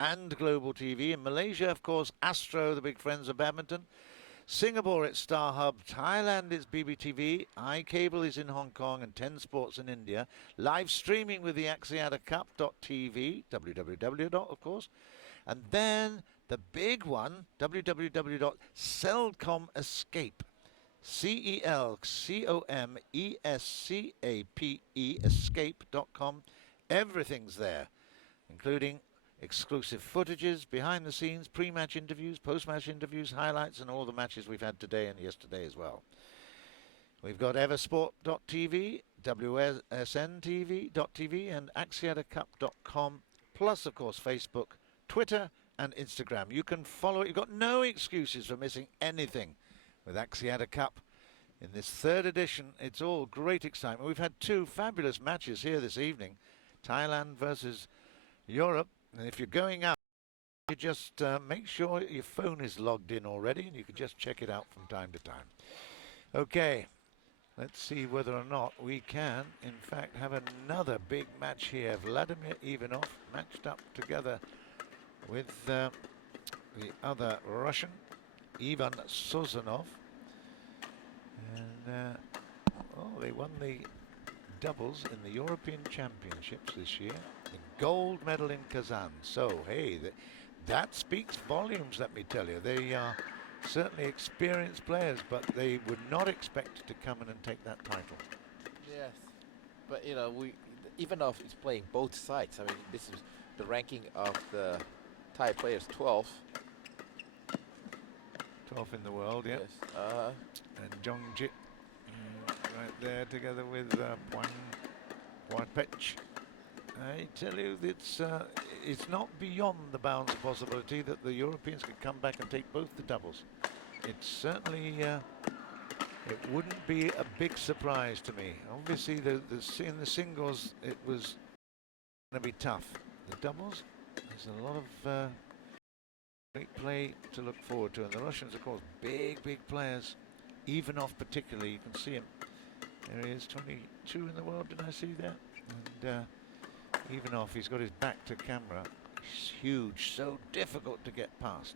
and Global TV. In Malaysia, of course, Astro, the big friends of badminton. Singapore, it's Star Hub. Thailand, it's BBTV. iCable is in Hong Kong and 10 Sports in India. Live streaming with the Axiata Cup.tv, www. Of course. And then the big one, www.celcomescape. CELCOMESCAPE, escape.com. Everything's there, including exclusive footages, behind the scenes, pre-match interviews, post-match interviews, highlights, and all the matches we've had today and yesterday as well. We've got eversport.tv, WSNTV.tv, and AxiataCup.com, plus, of course, Facebook, Twitter, and Instagram. You can follow it. You've got no excuses for missing anything with Axiata Cup. In this third edition, it's all great excitement. We've had two fabulous matches here this evening, Thailand versus Europe. And if you're going out, you just make sure your phone is logged in already, and you can just check it out from time to time. Okay, let's see whether or not we can, in fact, have another big match here. Vladimir Ivanov matched up together with the other Russian, I.SOZONOV. And they won the doubles in the European Championships this year. The gold medal in Kazan. So, hey, that speaks volumes, let me tell you. They are certainly experienced players, but they would not expect to come in and take that title. Yes, but you know, Ivanov is playing both sides. I mean, this is the ranking of the Thai players, 12th. 12th in the world, yeah. Yes. And M.JONGJIT right there together with M.PUANGPUAPECH. I tell you, it's not beyond the bounds of possibility that the Europeans could come back and take both the doubles. It's certainly, it wouldn't be a big surprise to me. Obviously, in the singles, it was going to be tough. The doubles, there's a lot of great play to look forward to. And the Russians, of course, big players. Ivanov particularly, you can see him. There he is, 22 in the world, did I see that? And Ivanov, he's got his back to camera. He's huge, so difficult to get past.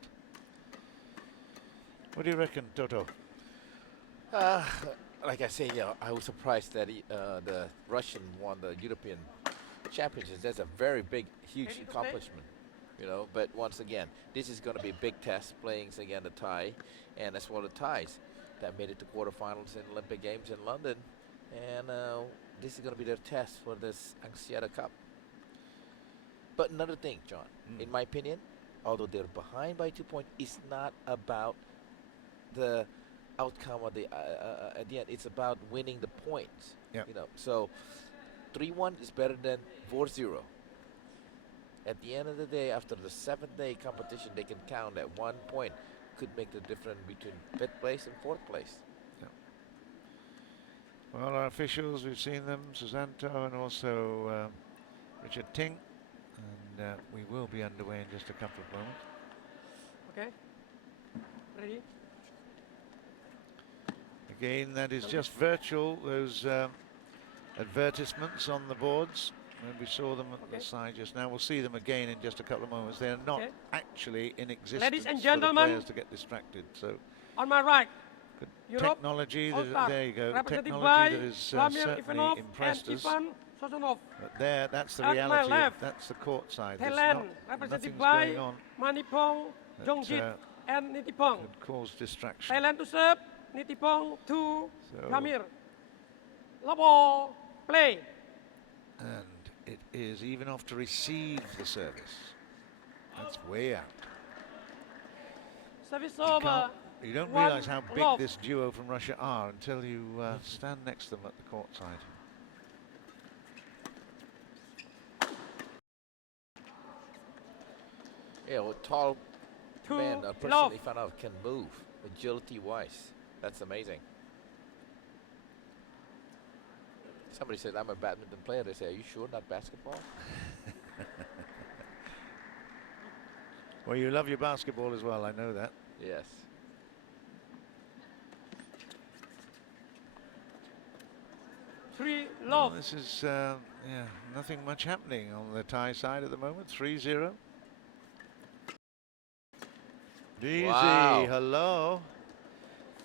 What do you reckon, Toto? Like I say, I was surprised that the Russian won the European Championships. That's a very big, huge accomplishment. You know, but once again, this is going to be a big test playing against the Thai, and that's one of the Thais that made it to quarterfinals in Olympic Games in London, and this is going to be their test for this Axiata Cup. But another thing, John, in my opinion, although they're behind by 2 points, it's not about the outcome of the at the end. It's about winning the points. Yep. You know, so 3-1 is better than 4-0. At the end of the day, after the 7th-day competition, they can count that 1 point could make the difference between 5th place and 4th place. Yeah. Well, our officials, we've seen them, Susanto and also Richard Ting, and we will be underway in just a couple of moments. Okay. Ready? Again, that is just virtual, those advertisements on the boards. And we saw them at the side just now. We'll see them again in just a couple of moments. They're not actually in existence. Ladies and for gentlemen, the players to get distracted. So on my right, good Europe, technology. There you go. represented Technology by that has Vladimir certainly Ivanov impressed and us. I.SOZONOV. But there, that's the At reality. my left, That's the court side. Thailand, Nothing's represented by going on Maneepong, M.JONGJIT, and Nipitphon. could cause distraction. Thailand to serve, Nipitphon to So- Vladimir. Love ball, play. And it is Ivanov to receive the service. That's way out. Service over. You don't One realise how big love. this duo from Russia are until you stand next to them at the court side. Yeah, well, tall Two man, a person love. Ivanov can move agility-wise. That's amazing. Somebody said, I'm a badminton player. They say, are you sure not basketball? Well, you love your basketball as well, I know that. Yes. Three Well, love. this is, nothing much happening on the Thai side at the moment, 3-0. Easy, Wow. hello.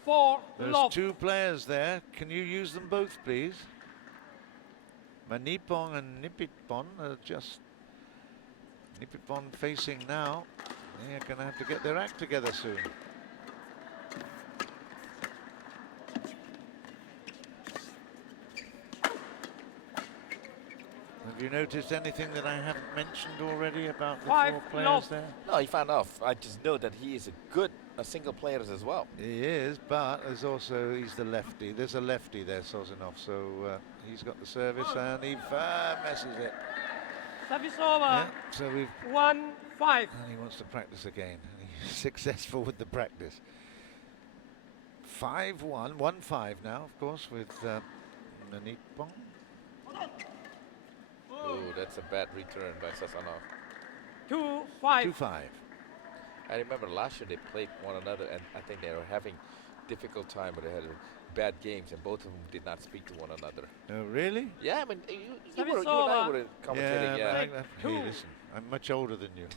4 There's love. 2 players there. Can you use them both, please? Maneepong and Nipitphon are just... Nipitphon facing now. They're going to have to get their act together soon. Have you noticed anything that I haven't mentioned already about the 5 4 players love. there? No, Ivanov. I just know that he is a good single player as well. He is, but there's also, he's the lefty. There's a lefty there, Sozonov, so he's got the service and he messes it. Service over. Yeah, so we've... 1-5. And he wants to practice again. And he's successful with the practice. 5-1, 1-5 now, of course, with Maneepong. Oh, that's a bad return by Sazonov. 2-5. 2-5. I remember last year they played one another, and I think they were having difficult time, but they had bad games, and both of them did not speak to one another. Oh, really? Yeah, I mean, you Service and I over. were commentating. Yeah, Yeah. hey, listen, I'm much older than you.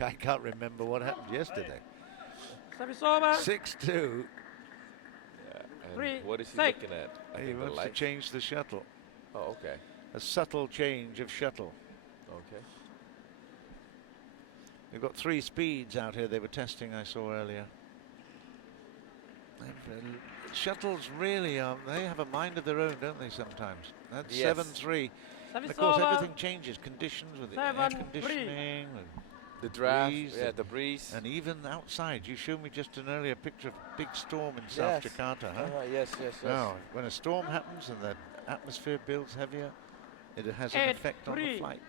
I can't remember what happened yesterday. Service over. 6-2. And 3, what is he 6. looking at? I He think the wants to lights. change the shuttle. Oh, okay. A subtle change of shuttle. Okay. We've got 3 speeds out here they were testing, I saw earlier. Shuttles really, they have a mind of their own, don't they, sometimes? That's Yes. 7-3. And Service of course, over. everything changes. Conditions with the air 7-3. conditioning. The draft, Breeze yeah, and- the breeze. And even outside, you showed me just an earlier picture of a big storm in South Yes. Jakarta, huh? Yes, yes, yes. Now, when a storm happens and the atmosphere builds heavier, it has an effect on the 8-3. flight.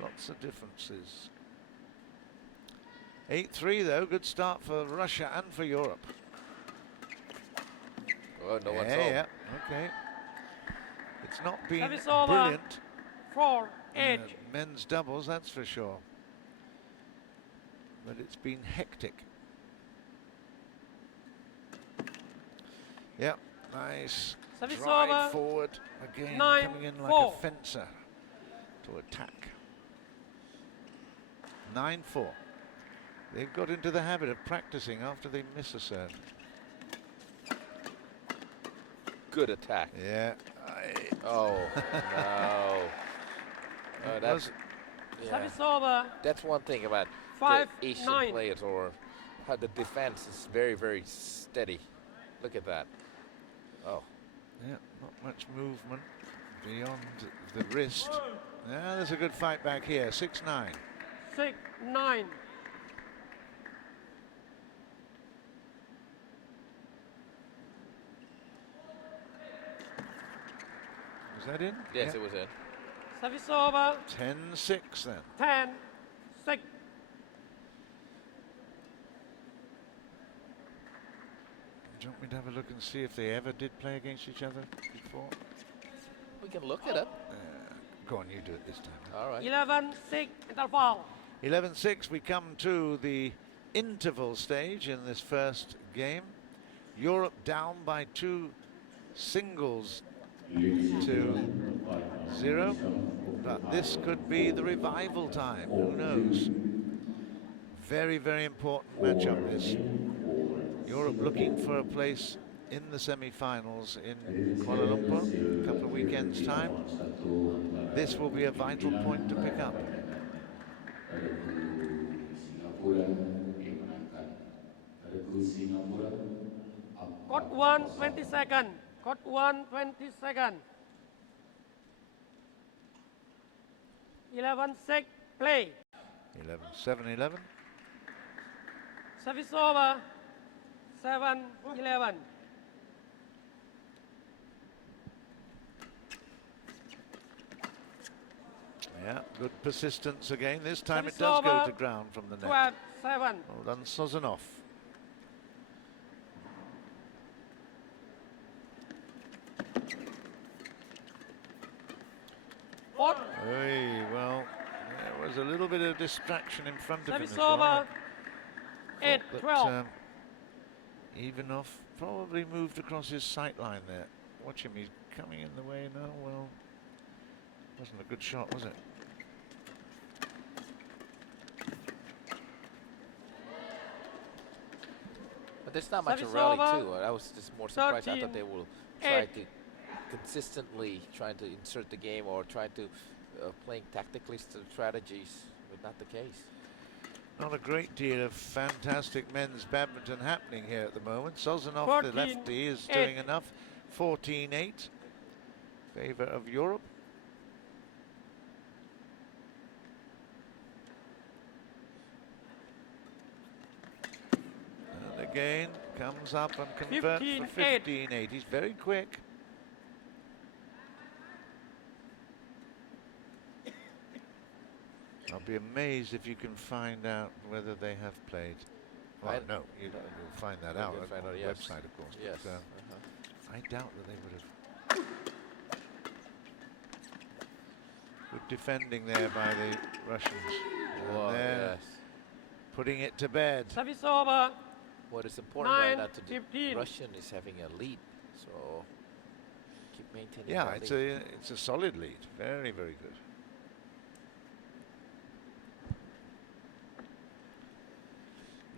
Lots of differences. 8-3 though, good start for Russia and for Europe. Oh, no one's yeah, home. yeah, okay. It's not been Service over. brilliant 4-8. men's doubles, that's for sure. But it's been hectic. Yeah, nice Service drive over. forward again, 9-4. coming in like a fencer to attack. 9-4. They've got into the habit of practicing after they miss a serve. Good attack. Yeah. Oh, no. That's, yeah. Service over. That's one thing about 5-9. the Asian players, or how the defense is very, very steady. Look at that. Oh. Yeah, not much movement beyond the wrist. Yeah, there's a good fight back here. 6-9. 6-9. Was that in? Yes, Yeah. it was in. Service over. 10-6 then. 10-6. Do you want me to have a look and see if they ever did play against each other before? We can look it up. Go on, you do it this time. All right. 11-6 interval. 11-6, we come to the interval stage in this first game. Europe down by 2 singles to 0. But this could be the revival time. Who knows? Very, very important matchup this. Europe looking for a place in the semi-finals in Kuala Lumpur, a couple of weekends' time. This will be a vital point to pick up. Code 1, 20 seconds. Code 1, 20 seconds. 11-6, play. 11-7-11. Service over. 7-11. Yeah, good persistence again. This time it Service does go over. to ground from the net. 12-7. Well done, Sozonov. Fourth. Hey, well, there was a little bit of distraction in front of him Service as well. over. I thought 8-12. that, Ivanov probably moved across his sight line there. Watch him, he's coming in the way now. Well, wasn't a good shot, was it? But there's not much of Service rally over. too. I was just more surprised. I thought 13, they will try 8. to consistently try to insert the game or try to playing tactically strategies, but not the case. Not a great deal of fantastic men's badminton happening here at the moment. Sozonov, the 14, lefty, is 8. doing enough. 14-8, favour of Europe. And again, comes up and converts for 15-8. 15-8. He's very quick. I'll be amazed if you can find out whether they have played. Well, no, you'll find that out on the yes. website, of course. Yes. But, I doubt that they would have. Good defending there by the Russians. Whoa, And they're yes. putting it to bed. Service over. What is important right 9, now to do, 15. Russian is having a lead, so keep maintaining Yeah, that it's lead. a solid lead. Very, very good.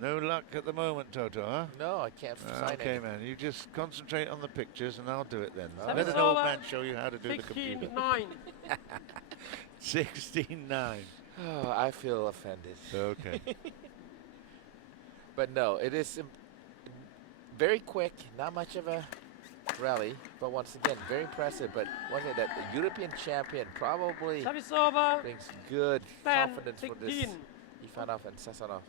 No luck at the moment, Toto, huh? No, I can't sign Okay, anything. man. You just concentrate on the pictures and I'll do it then. Service Let an old over. man show you how to do the computer. 16-9. 16-9. Oh, I feel offended. Okay. But no, it is very quick, not much of a rally, but once again, very impressive. But one thing that the European champion probably Service over. brings good 10, confidence for this 16. Ivanov and Sazonov.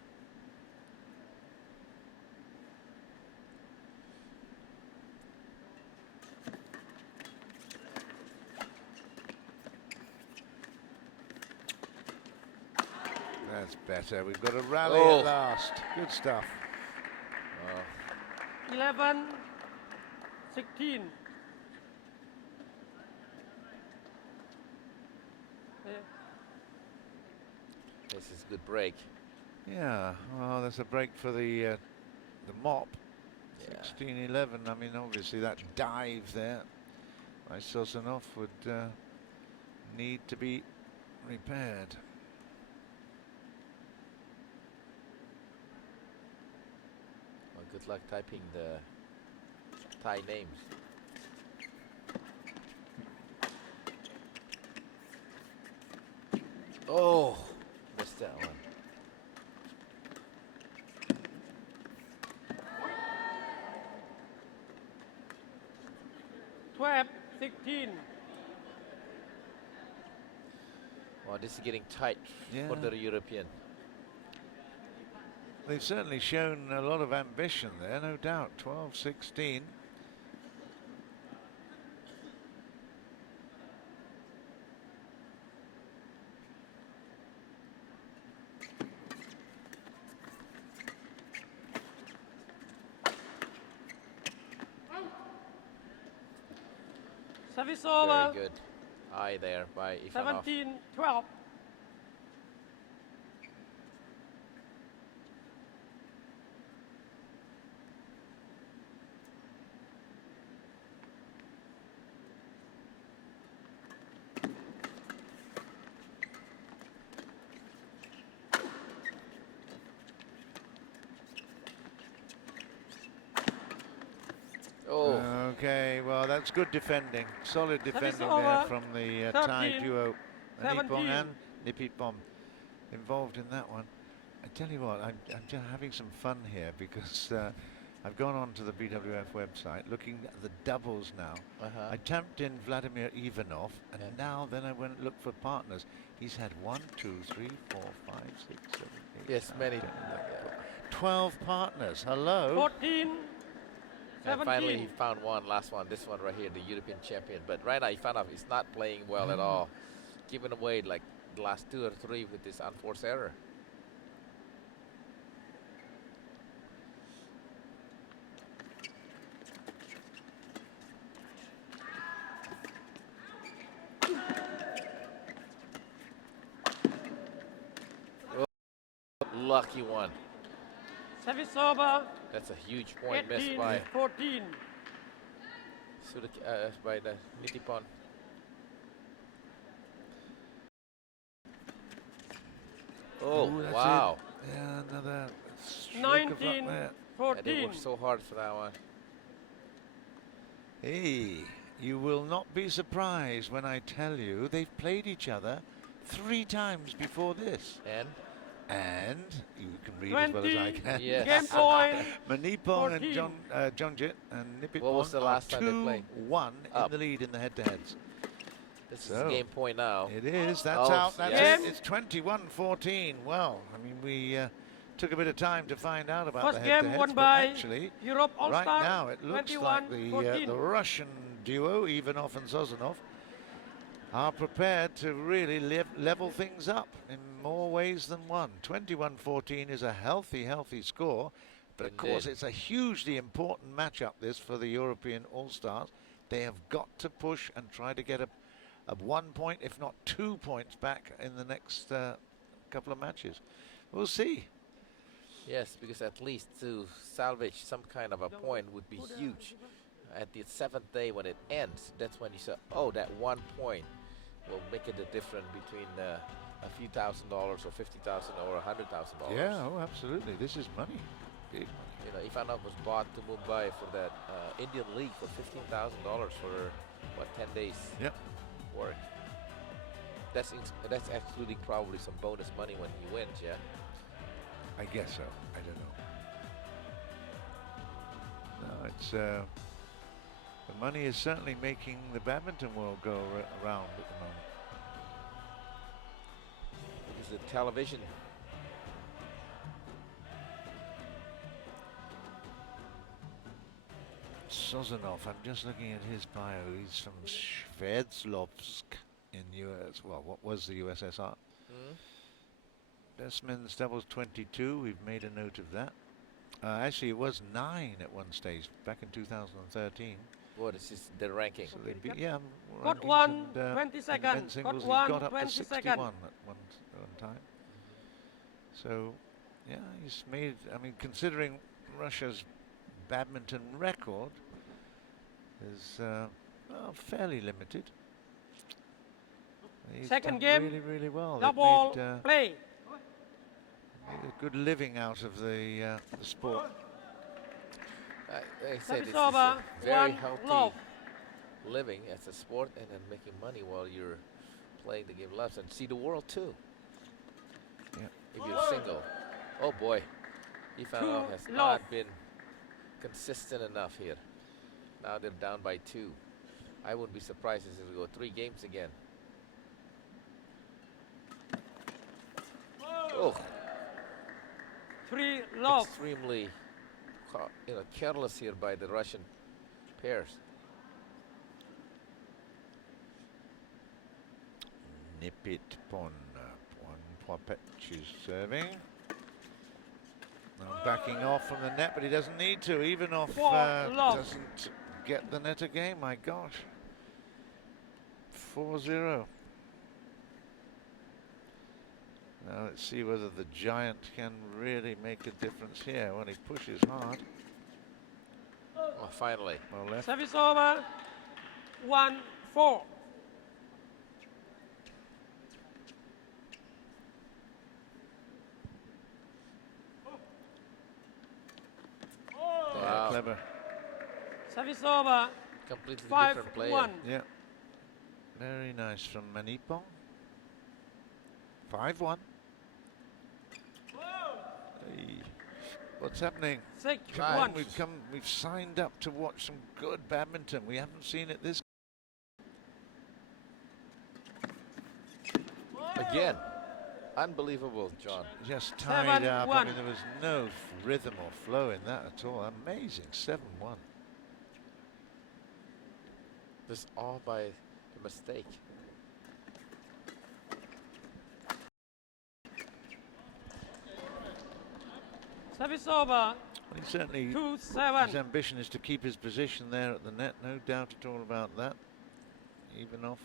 That's better. We've got a rally Oh. at last. Good stuff. 11, 16. This is a good break. Yeah. Well, there's a break for the mop. Yeah. 16-11. I mean, obviously that dive there by Sozonov would need to be repaired. Well, good luck typing the Thai names. Oh, missed that one. Twelve, 16. Well, this is getting tight for Yeah. the European. They've certainly shown a lot of ambition there, no doubt. 12-16. Service over. Very good. Eye there by Ivanov. 17, 12. Oh, Okay, well, that's good defending. Solid defending there over. from the Thai 13, duo. Maneepong 17. and Nipitphon involved in that one. I tell you what, I'm just having some fun here because I've gone on to the BWF website looking at the doubles now. I tapped in Vladimir Ivanov, and now then I went and looked for partners. He's had 1, 2, 3, 4, 5, 6, 7, 8, yes, 9, many. 10, 11, 12 partners. Hello. 14, And 17. finally, he found one, last one, this one right here, the European champion. But right now, Ivanov is not playing well at all. Giving away like the last 2 or 3 with this unforced error. Oh, lucky one. Service over. That's a huge point missed 18, by 14. by the Nipitphon. Oh, Ooh, that's wow. it. Yeah, another stroke of luck 19, there. And they 14. worked so hard for that one. Hey, you will not be surprised when I tell you they've played each other 3 times before this. And you can read as well as I 20. can. Yes. Game point. Maneepong and 14. Jongjit and Nipitphon What was the last time they played? 2-1 in Up. the lead in the head-to-heads. This So, is game point now. It is. That's Oh, out. That's yes. it. It's 21-14. Well, I mean, we took a bit of time to find out about First the game head-to-heads, won but by actually, Europe right All-Star. now it looks like the 21-14. Russian duo, Ivanov and Zozonov, are prepared to really level things up in more ways than one. 21-14 is a healthy score, but of course it's a hugely important matchup this for the European All-Stars. They have got to push and try to get a 1 point, if not 2 points back in the next couple of matches. We'll see. Yes, because at least to salvage some kind of a point would be huge. At the 7th day when it ends, that's when you say, oh, that 1 point will make it the difference between a few $1,000s or $50,000 or $100,000. Yeah, oh, absolutely. This is money. Big money. You know, Ivanov was bought to Mumbai for that Indian league for $15,000 for what 10 days Yep. work. That's excluding probably some bonus money when he wins. Yeah. I guess so. I don't know. No, it's the money is certainly making the badminton world go around at the moment. Because the television. Sozonov, I'm just looking at his bio. He's from Sverdlovsk in US. Well, what was the USSR? Best men's doubles 22. We've made a note of that. Actually, it was 9 at one stage back in 2013. What is this, the ranking? So they beat, yeah, Got rankings one, and, 20 in seconds. men's singles, Got one, he's got up 20 to 61 seconds. at one time. So, yeah, he's made. I mean, considering Russia's badminton record is well, fairly limited. He's Second done game, really well. They've Double made, play. made a good living out of the sport. I say this is Service a over, very 1 healthy love. living as a sport and then making money while you're playing the game live and see the world too. Yeah. If you're single. Oh boy. Ivanov has love. not been consistent enough here. Now they're down by 2. I wouldn't be surprised if we go 3 games again. Oh, 3 love. extremely careless here by the Russian pairs. Nipitphon, M.JONGJIT is serving. Now backing off from the net, but he doesn't need to. Ivanov doesn't get the net again. My gosh. 4-0. Now let's see whether the giant can really make a difference here when he pushes hard. Oh, finally. Well left. Service over, 1-4. Yeah, clever. Service over, Completely 5-1. different player. Yeah. Very nice from Maneepong. 5-1. Hey. What's happening? 6-1. We've signed up to watch some good badminton. We haven't seen it this. Again. Unbelievable, John. Just tied up. I 7-1. mean, there was no rhythm or flow in that at all. Amazing. 7-1. This all by a mistake. Service over, Well, he certainly, 2-7. his ambition is to keep his position there at the net. No doubt at all about that. Ivanov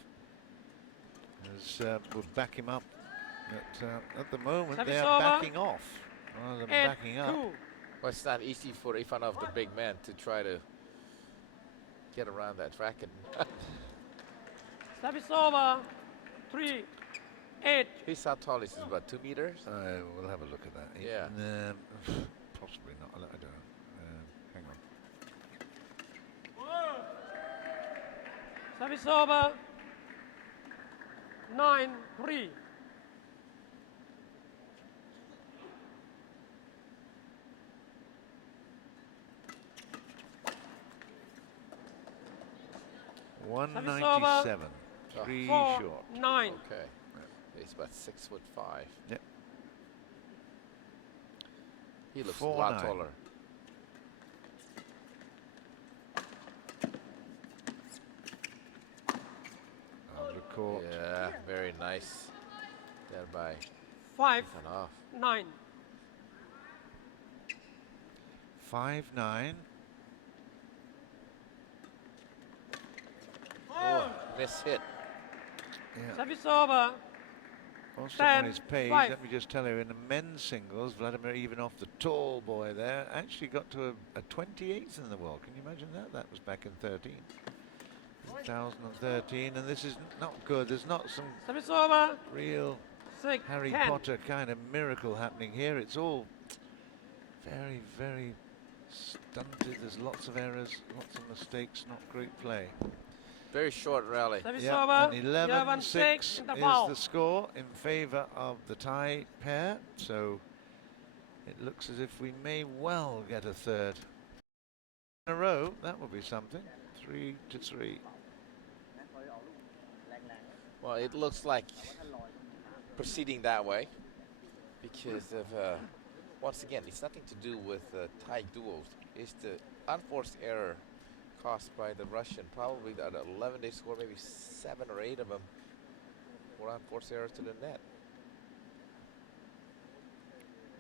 will back him up. But at the moment, Service they are over. backing off rather than backing up. 8-2. Well, it's not easy for Ivanov, the big man, to try to get around that racket. Service over, 3-8. How tall is he? About 2 meters? We'll have a look at that. Yeah. Possibly not. I don't know. hang on. Service over. 9-3. One Service 97. over. 3 4, short. 9. Okay. He's about 6'5". Yep. He looks a 4-9. lot taller. Out of court. Yeah, very nice. There by 5-9. Ivanov. 5-9. Oh, miss hit. Yeah. Service over. Also 10, on his page, 5. let me just tell you, in the men's singles, Vladimir Ivanov, the tall boy there, actually got to a 28th in the world. Can you imagine that? That was back in 2013, and this is not good. There's not some Service over. real 6, Harry 10. Potter kind of miracle happening here. It's all very, very stunted. There's lots of errors, lots of mistakes, not great play. Very short rally. Service Yeah, over. and 11-6 is interval. the score in favour of the Thai pair. So it looks as if we may well get a third in a row. That would be something. 3-3. Well, it looks like proceeding that way because of, once again, it's nothing to do with Thai duos. It's the unforced error caused by the Russian. Probably at 11 they scored maybe 7 or 8 of them were unforced errors to the net.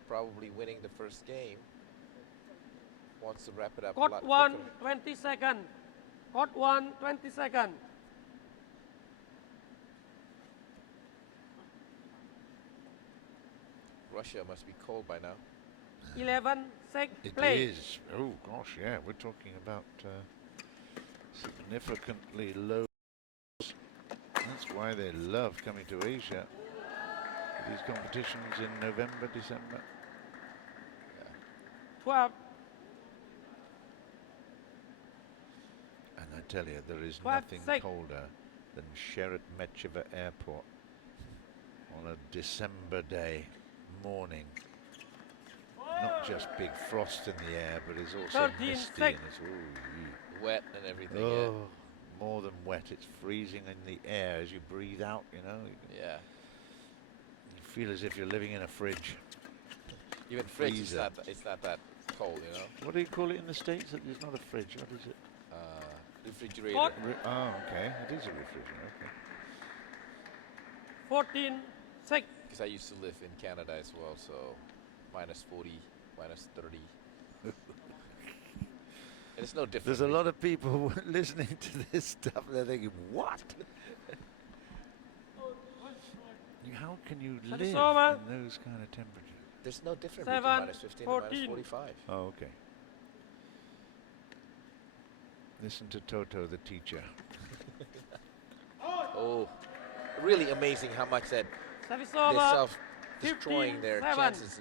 Probably winning the first game. Wants to wrap it up a lot Got 1, quicker. 20 seconds. Got 1, 20 seconds. Russia must be cold by now. 11, 6, It play. is. Oh gosh, yeah. We're talking about significantly low. That's why they love coming to Asia. These competitions in November, December. 12, And I tell you, there is 12, nothing 6. colder than Sheremetyevo Airport on a December day morning. Not just big frost in the air, but it's also 13, misty 6. and it's ooh, Wet and everything. oh, more than wet. It's freezing in the air as you breathe out. You know, Yeah. you feel as if you're living in a fridge. Even fridge is Freezer. it's not that cold, you know. What do you call it in the States? It's not a fridge. What is it? Refrigerator. Got Oh, okay. It is a refrigerator. Okay. 14, 6. Because I used to live in Canada as well, so minus 40, minus 30. And it's no different. There's a lot of people listening to this stuff. They're thinking, what? How can you live Service in over. those kind of temperatures? There's no difference 7, between minus 15 and 14. minus 45. Oh, okay. Listen to Toto, the teacher. Oh, really amazing how much that Service they're over. self-destroying their 15-7. chances,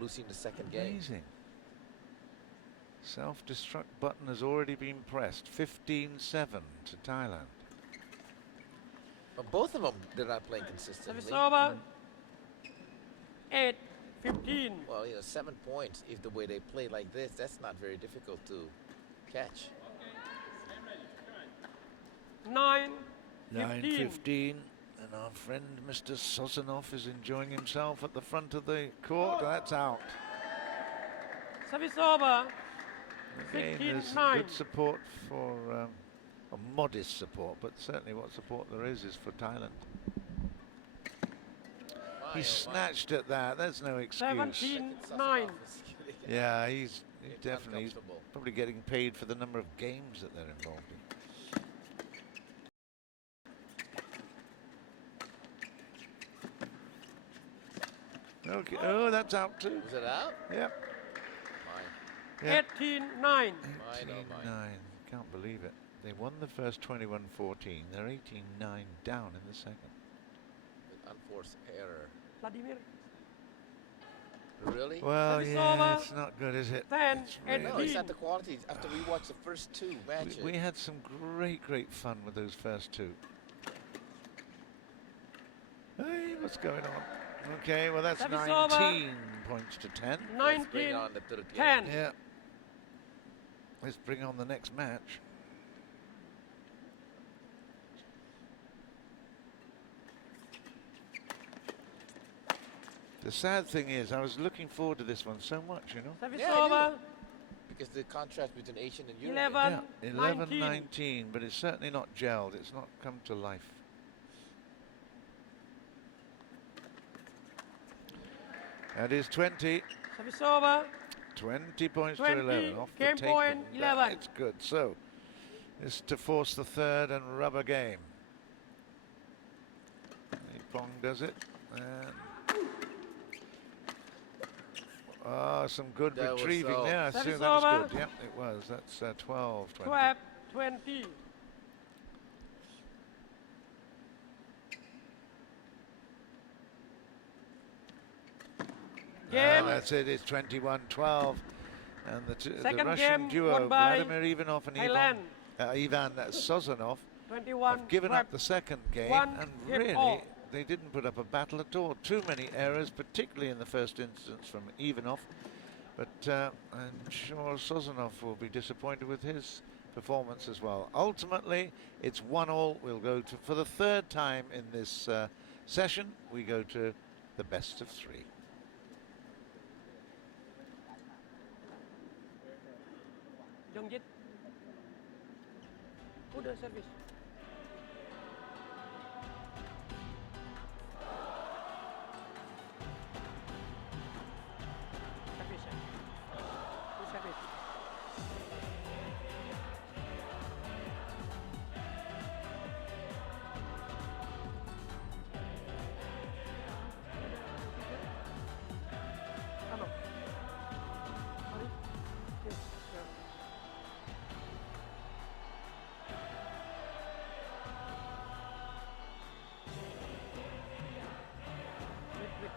losing the second game. Amazing. Self-destruct button has already been pressed. 15-7 to Thailand. But both of them, they're not playing consistently. Service over. 8, 15. Well, 7 points, if the way they play like this, that's not very difficult to catch. 9, 15. 9-15. And our friend Mr. I.SOZONOV is enjoying himself at the front of the court. That's out. Service over. Again, there's 16-9. good support for, a modest support, but certainly what support there is for Thailand. He snatched at that. There's no excuse. 17-9. Yeah, he's definitely he's uncomfortable. probably getting paid for the number of games that they're involved in. Okay. Oh, that's out too. Is it out? Yep. Mine. Yep. 18-9. Mine, 18-9. oh, mine. Can't believe it. They won the first 21-14. They're 18-9 down in the second. With unforced error. Vladimir. Really? Well, Service yeah, over. it's not good, is it? 10 It's and No, really- it's not the quality. After we watched the first two matches. we had some great fun with those first two. Hey, what's going on? Okay, well that's Service 19 points to 10. Let's bring 19 on the third game. 10. Yeah. Let's bring on the next match. The sad thing is, I was looking forward to this one so much, you know. Service Yeah, I over. Because the contrast between Asian and European. 11 Yeah, 11, 19. 19, but it's certainly not gelled. It's not come to life. That is 20. Service over. 20 points 20, to 11 off the game tape. point, and, 11. It's good. So, this is to force the third and rubber game. Maneepong does it. And some good That was retrieving so- there. I Service assume that was over. good. Yep, it was. That's 12, 20. 12 20. Game. That's it. It's 21-12. And the Second Russian game duo, won by Vladimir Ivanov and Thailand. Ivan Sozonov, 21 have given 12. up the second game, One and game really all. they didn't put up a battle at all. Too many errors, particularly in the first instance from Ivanov. But I'm sure Sozonov will be disappointed with his performance as well. Ultimately, it's 1-1. We'll go to, for the third time in this session, we go to the best of 3. M.JONGJIT. Who does service? Service. Who service? Hello. Sorry. Yes. Wait.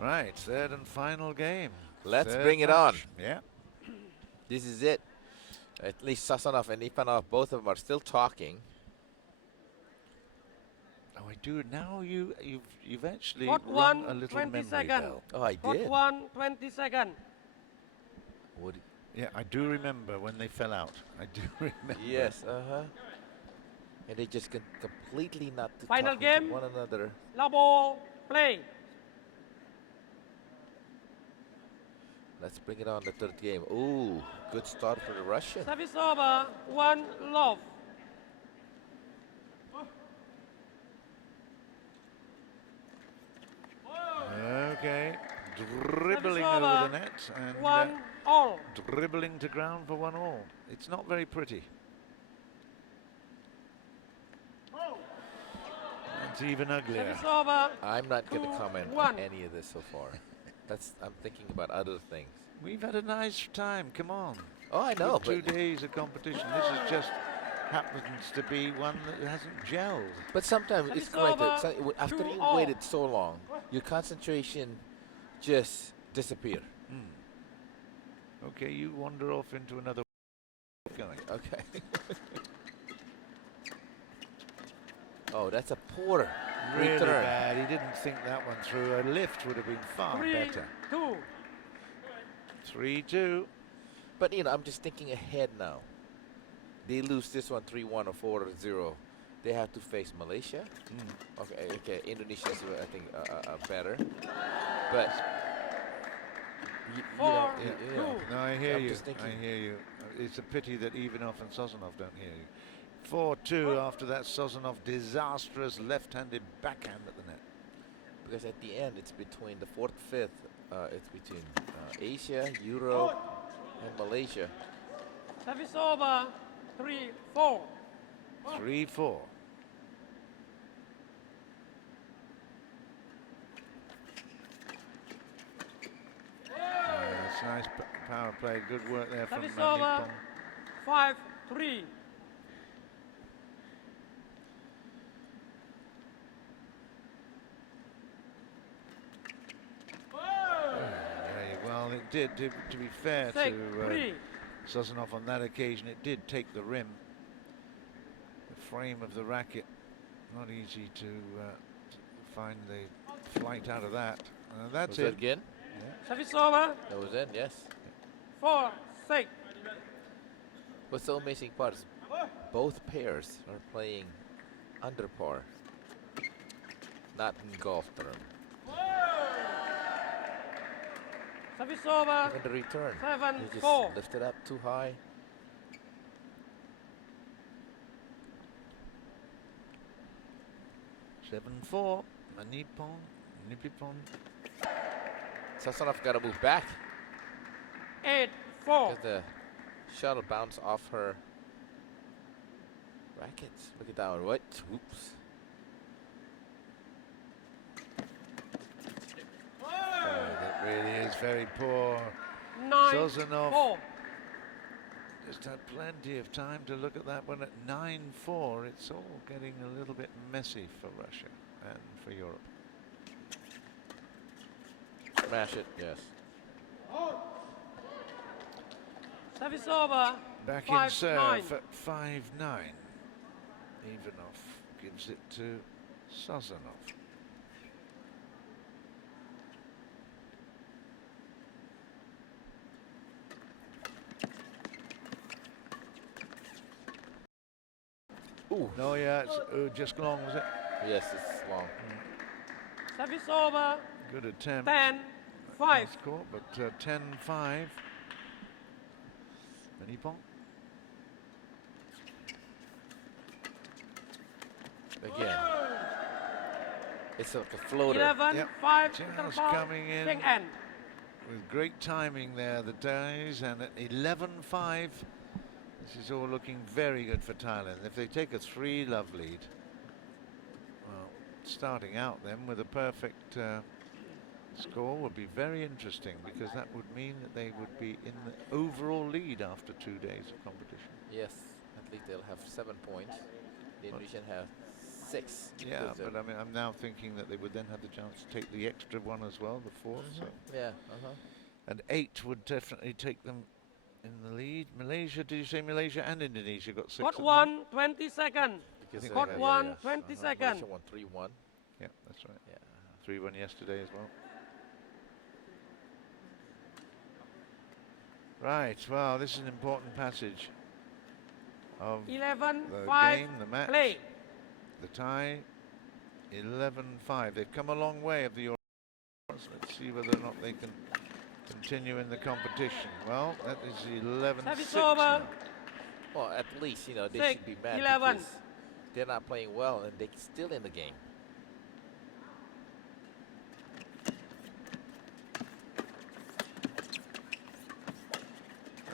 Right, third and final game. Let's Third bring it on. match. Yeah. This is it. At least I.SOZONOV and Nipitphon, both of them are still talking. Oh, I do. Now you've actually Court rung 1, a little 20 memory seconds. bell. Oh, I Court did. 1 20 seconds. Would Yeah, I do remember when they fell out. I do remember. yes, and they just completely not to Final talking game. to one another. Labo, play. Let's bring it on the third game. Ooh, good start for the Russian. Service over. 1 love. Okay, dribbling over. over the net and 1 all. dribbling to ground for 1-1. It's not very pretty. It's even uglier. Service over. I'm not going to 2, comment 1. on any of this so far. I'm thinking about other things. We've had a nice time. Come on. Oh, I know, With 2 but days of competition. This is just happens to be one that hasn't gelled. but sometimes Service it's correct. over. That after 2 you all. waited so long, your concentration just disappear. Okay, you wander off into another going. Okay. Oh, that's a poor Really return. bad. He didn't think that one through. A lift would have been far 3 better. 2. 3-2. But you know, I'm just thinking ahead now. They lose this one 3-1 or 4-0. They have to face Malaysia. Okay. Indonesia is I think better. But you know, 4 you know, 2. No, I hear I'm you. just thinking- I hear you. It's a pity that Ivanov and Sozonov don't hear you. 4-2 after that Sozonov disastrous left-handed backhand at the net. because at the end it's between the 4th, 5th. It's between Asia, Europe, and Malaysia. Service over. 3 4. 3-4. It's nice power play. Good work there from Service over. Maneepong. 5-3. Well, it did, to be fair to 6-3. I.SOZONOV on that occasion, it did take the rim. The frame of the racket, not easy to find the flight out of that. That's Was it. that again? Yeah. Service over. That was it, yes. 4-6. What's the amazing part is both pairs are playing under par, not in golf term. Service over. Even the return, they just 7-4. lift it up too high. (7-4). Maneepong, Nipitphon. I.SOZONOV got to move back 8-4. because the shuttle bounced off her rackets. Look at that one. What? Whoops. That really is very poor. 9-4. Just had plenty of time to look at that one at 9-4. It's all getting a little bit messy for Russia and for Europe. Smash it, yes. Service over. Back in 5-9. serve at 5-9. Ivanov gives it to I.SOZONOV. Ooh. No, yeah, it's just long, was it? Yes, it's long. Service over. Good attempt. 10-5. Last court, but 10-5. Maneepong. Again. It's like a floater. 11-5. Just coming in End. with great timing there, the days, and at 11-5. This is all looking very good for Thailand. If they take a 3-love lead, well, starting out then with a perfect score would be very interesting, because that would mean that they would be in the overall lead after 2 days of competition. Yes, at least they'll have 7 points. The Indonesian have 6. Yeah, but I mean, I'm now thinking that they would then have the chance to take the extra one as well, the 4th. So. Yeah. And 8 would definitely take them in the lead. Malaysia, did you say Malaysia and Indonesia got 6? Court 1, 20 seconds. Court 1, 20 seconds. Malaysia won 3-1. Yeah, that's right. Yeah. 3-1 yesterday as well. Right, well, this is an important passage of 11-5. the game, the match, Play. the tie. 11-5. They've come a long way of the Euros. Let's see whether or not they can continue in the competition. Well, that is 11-6 now. Well, at least, you know, they 6, should be mad 11. because they're not playing well and they're still in the game.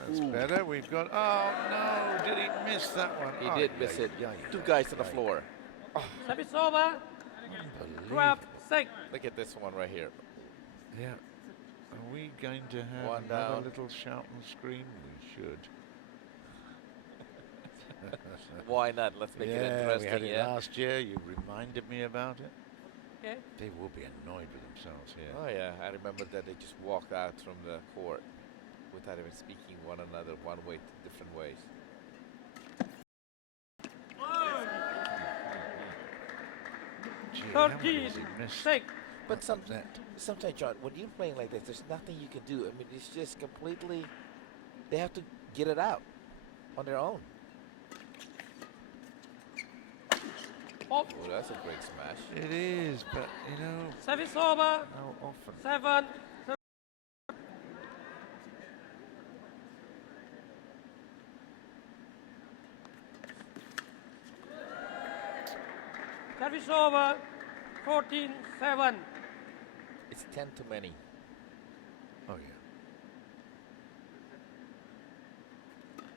That's better. We've got, oh no, did he miss that one? He Oh, did miss it. Two guys on the floor. Service over. 12-6. Look at this one right here. Yeah. Are we going to have One another down. little shout on the screen? We should. Why not? Let's make it Yeah, interesting. we had it Yeah. last year. You reminded me about it. Okay. They will be annoyed with themselves here. Oh yeah, I remember that they just walked out from the court without even speaking one another one way, different ways. Gee, how many 13, has he missed? 6. But Net. sometimes, John, when you're playing like this, there's nothing you can do. I mean, it's just completely. They have to get it out on their own. Oh, that's a great smash. It is, but you know, service over. how often? 7. Service over. 14-7. It's 10 too many. Oh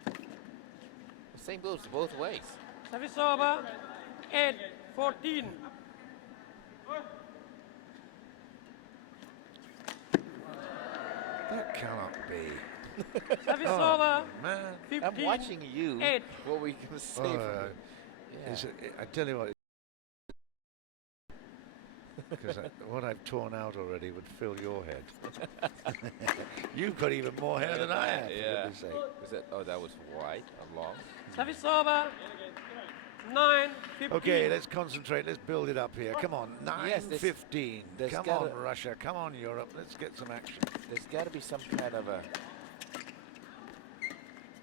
yeah. The same goes both ways. Service over. 8-14. That cannot be. Service Oh, over. man. 15. I'm watching you. 8. What we can say from it. Yeah. I tell you what, because what I've torn out already would fill your head. You've got even more hair than I have, for goodness sake. Is that, oh, that was wide or long? Service over. 9. 15. Okay, let's concentrate. Let's build it up here. Come on, 9:15. there's Come gotta- on, Russia. Come on, Europe. Let's get some action. There's got to be some kind of a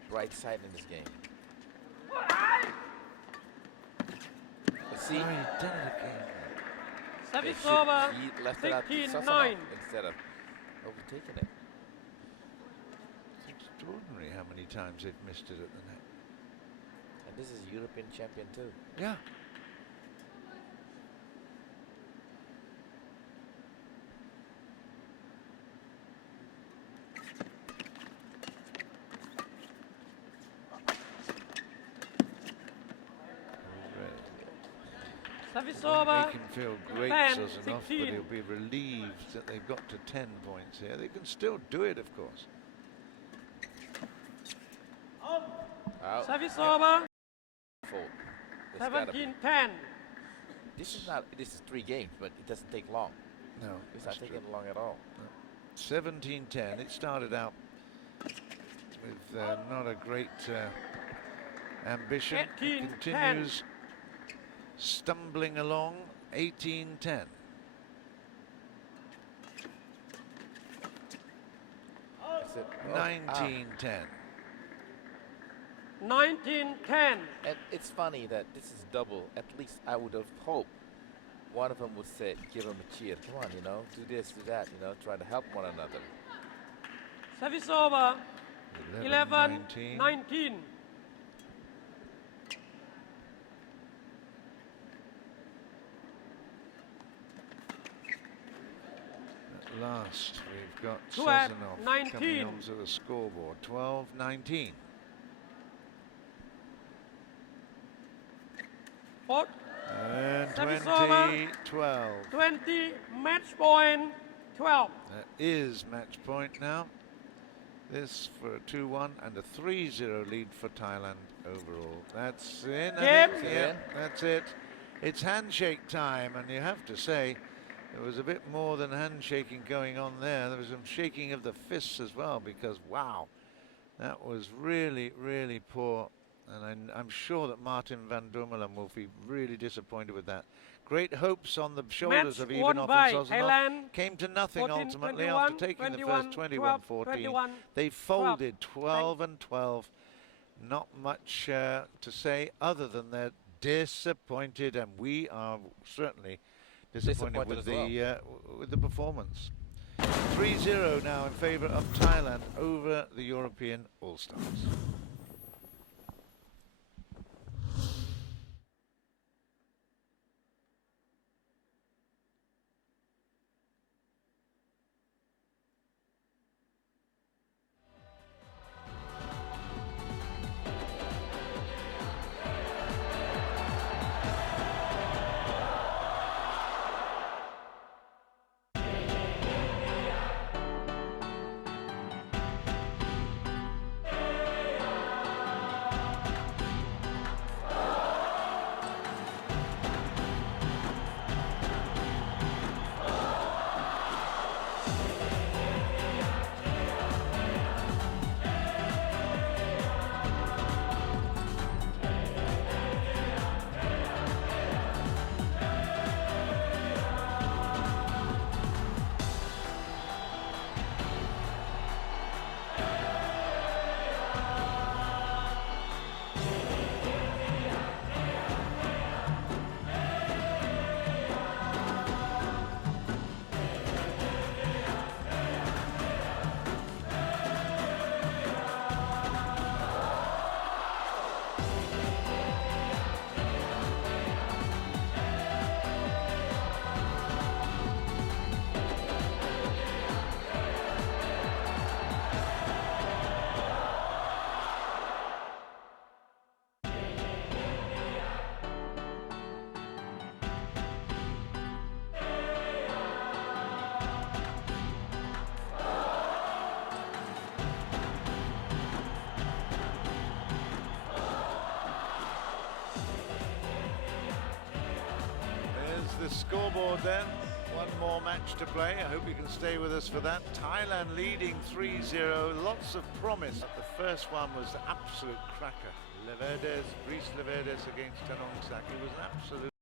bright side in this game. See? Oh, you've done it again. Service over. He left it out to 16. Sosonov 9. instead of overtaking it. It's extraordinary how many times they've missed it at the net. And this is European champion too. Yeah. Service Won't over. make him feel great, 10, Sozonov, but 16. he'll be relieved that they've got to 10 points here. They can still do it, of course. Out. Service over. Full. There's gotta be- 17. 10. This is 3 games, but it doesn't take long. No, It's not that's taking true. long at all. 17-10. It started out with not a great ambition. It 18-10. continues stumbling along. 18-10. Is it- oh, 19-10. 19. 10. And it's funny that this is double. At least I would have hoped one of them would say, give him a cheer. Come on, do this, do that, try to help one another. Service over. 11. 19. 19. At last, we've got 12, Sozonov 19. coming onto the scoreboard. 12-19. 4. And Service over. 20-12. 20. Match point. 12. That is match point now. This for a 2-1 and a 3-0 lead for Thailand overall. That's in. I Game. think. Yeah, that's it. It's handshake time, and you have to say there was a bit more than handshaking going on there. There was some shaking of the fists as well, because wow, that was really, really poor. And I'm sure that Martin van Dummelen will be really disappointed with that. Great hopes on the shoulders Match of won Ivanov by and Sozonov. Thailand. Came to nothing 14, ultimately 21, after taking the first 21, 21-14. 21, They folded 12 and 12. Not much to say other than they're disappointed, and we are certainly disappointed with the performance. 3-0 now in favour of Thailand over the European All-Stars. the scoreboard then. One more match to play. I hope you can stay with us for that. Thailand leading 3-0. Lots of promise. The first one was the absolute cracker. Leverdes, Brice Leverdes against Tanong Sak. It was an absolute